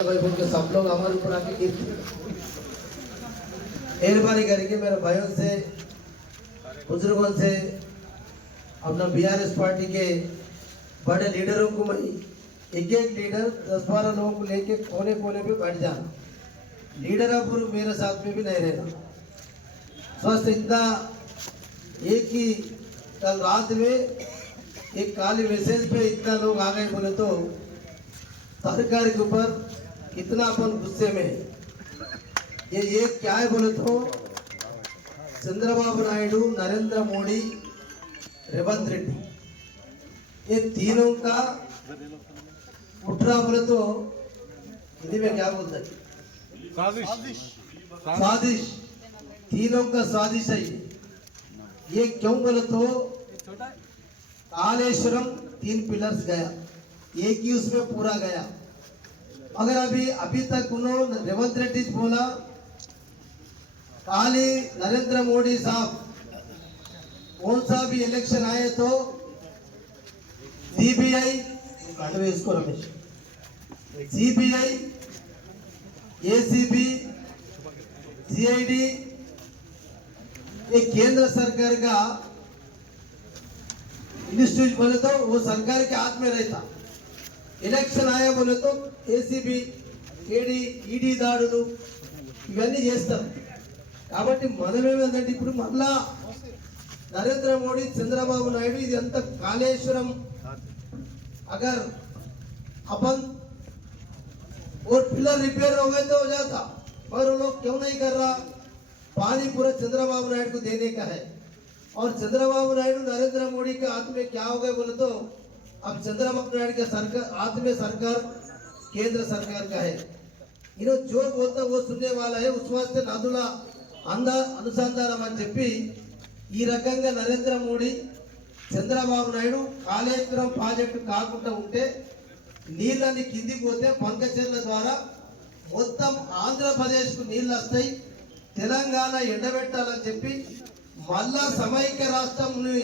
के सब लोग हमारे ऊपर आके गिरते। मेहरबानी करके मेरे भाइयों से, बुजुर्गों से, अपना बीआरएस पार्टी के बड़े लीडरों को मैं एक लीडर 10-12 लोगों को लेके कोने कोने पे बैठ जाना। लीडर अब मेरे साथ में भी नहीं रहना। स्वस्थ इतना एक ही कल रात में एक काली मैसेज पे इतना लोग आ गए बोले तो सरकार के ऊपर कितना अपन गुस्से में। ये क्या है बोले तो चंद्रबाबू नायडू, नरेंद्र मोदी, रेवंत रेड्डी, ये तीनों का उठ रहा बोले तो हिंदी में क्या बोलते हैं? साजिश। तीनों का साजिश है ये। क्यों बोले तो कालेश्वरम 3 पिलर्स गया, एक ही उसमें पूरा गया। अगर अभी तक उन्होंने रेवंत रेड्डी बोला खाली नरेंद्र मोदी साहब कौन सा भी इलेक्शन आए तो सीबीआई इसको रमेश, सीबीआई, एसीबी, सीआईडी, ये केंद्र सरकार का इंस्टीट्यूट बोले तो वो सरकार के हाथ में रहता। ఎలక్షన్ ఆయా बोलेतो ఏసీబీ, ఈడీ దాడులు ఇవన్నీ చేస్తారు। కాబట్టి మనమేమంటే ఇప్పుడు మళ్ళా नरेंद्र मोदी, चंद्रबाबू नायडू ఇది అంత कालेश्वरम अगर अपन और पिलर रिपेयर हो गए तो हो जाता, पर वो लोग क्यों नहीं कर रहा? पानी पूरा चंद्रबाबू नायडू को देने का है। और चंद्रबाबू नायडू नरेंद्र मोदी के हाथ में क्या हो गए बोले तो अब चंद्रबाबू नायडू के सरकार हाथ में सरकार केंद्र सरकार का है। इन्हों जो बोलता वो सुनने वाला है। उस वास्ते नदुला अनुसंधाనం అని చెప్పి ఈ రకంగా నరేంద్ర మోడీ, చంద్రబాబు నాయుడు కాళేశ్వరం ప్రాజెక్టు కాకుండా ఉంటే నీళ్ళని కిందికి పోతే పంకచెర్ల ద్వారా మొత్తం ఆంధ్రప్రదేశ్కు నీళ్ళు వస్తాయి, తెలంగాణ ఎండబెట్టాలని చెప్పి మళ్ళా సమైక్య రాష్ట్రంని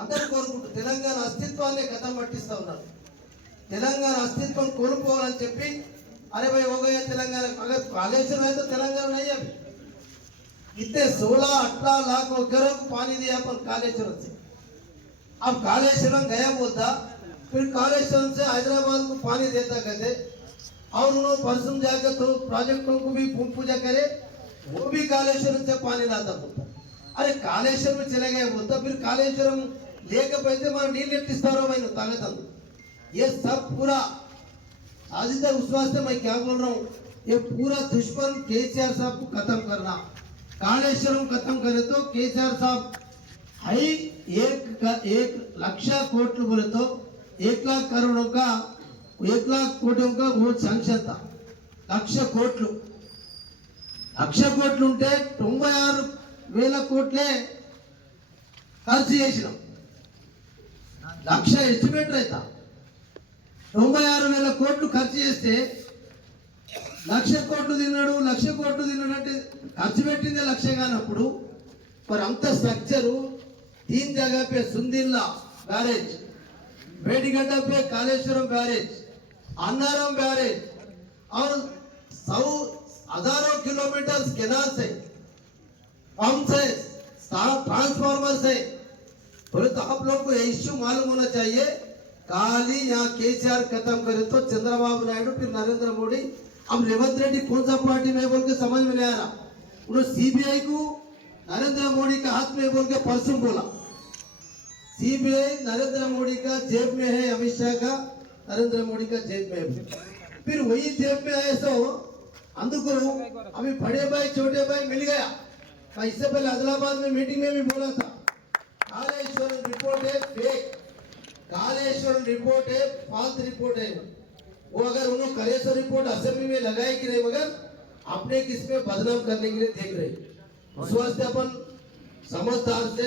అందరూ కోరుకుంటారు। తెలంగాణ అస్తిత్వాన్ని కథం పట్టిస్తా ఉన్నారు। తెలంగాణ అస్తిత్వం కోల్పోవాలని చెప్పి अरे भाई हो गया तेलंगाना, अगर कालेश्वर है तो तेलंगाना नहीं। अभी इतने 16-18 लाख घरों को पानी दिया अपन कालेश्वर से। अब कालेश्वरम गया बोलता, फिर कालेश्वरम से हैदराबाद को पानी देता कहते, और उन्होंने परसों जाकर तो प्रोजेक्टों को भी पूजा करे, वो भी कालेश्वरम से पानी लाता बोलता। अरे कालेश्वर में चले गए बोलता, फिर कालेश्वरम लेकर पैसे मन नील इस्तारो भाई ताकत। ये सब पूरा आज तक उस वास्ते मैं क्या बोल रहा हूँ, ये पूरा दुश्मन केसीआर साहब को खत्म करना। कालेश्वरम खत्म करे तो केसीआर साहब हाई 1 लाख कोटी बोले तो 1 लाख करोड़ों का 1 लाख कोटियों का वो सैंक्शन था। 1,00,000 కోట్లు, 1,00,000 కోట్లు ఉంటే 96,000 కోట్లే ఖర్చు చేసినాం। 1,00,000 ఎస్టిమేట్ రైతా 96,000 కోట్లు ఖర్చు చేస్తే 1,00,000 కోట్లు తిన్నాడు, 1,00,000 కోట్లు తిన్నాడు అంటే ఖర్చు పెట్టిందే 1,00,000 కానప్పుడు पर अंत स्ट्रक्चर 3 जगह पे सुंदिल्ला बैरेज, बेड़ीगड्ढा पे कालेश्वरम बैरेज, अन्नारम बैरेज और 100 हजारों किलोमीटर केनाल से, पंप से, ट्रांसफार्मर से। बोले तो आप लोग को ये इश्यू मालूम होना चाहिए। काली यहाँ केसीआर खत्म करे तो चंद्रबाबू नायडू, फिर नरेंद्र मोदी। अब रेवंत रेड्डी कौन सा पार्टी में बोल के समझ में नहीं आ रहा। उन्होंने सीबीआई को नरेंद्र मोदी का हाथ में बोल के परसों बोला। सीबीआई नरेंद्र मोदी का जेब में है, अमित शाह का नरेंद्र मोदी का जेब में है। फिर वही जेब में आए सो अंदुको अभी बड़े भाई छोटे भाई मिल गया। इससे पहले आदिलाबाद में मीटिंग में भी बोला था, कालेश्वर रिपोर्ट है फेक, कालेश्वर रिपोर्ट है फॉल्स रिपोर्ट है। वो अगर उन्होंने कालेश्वर रिपोर्ट असेंबली में लगाई कि नहीं, मगर अपने किस में बदनाम करने के लिए देख रहे। उस वास्ते अपन समझदार से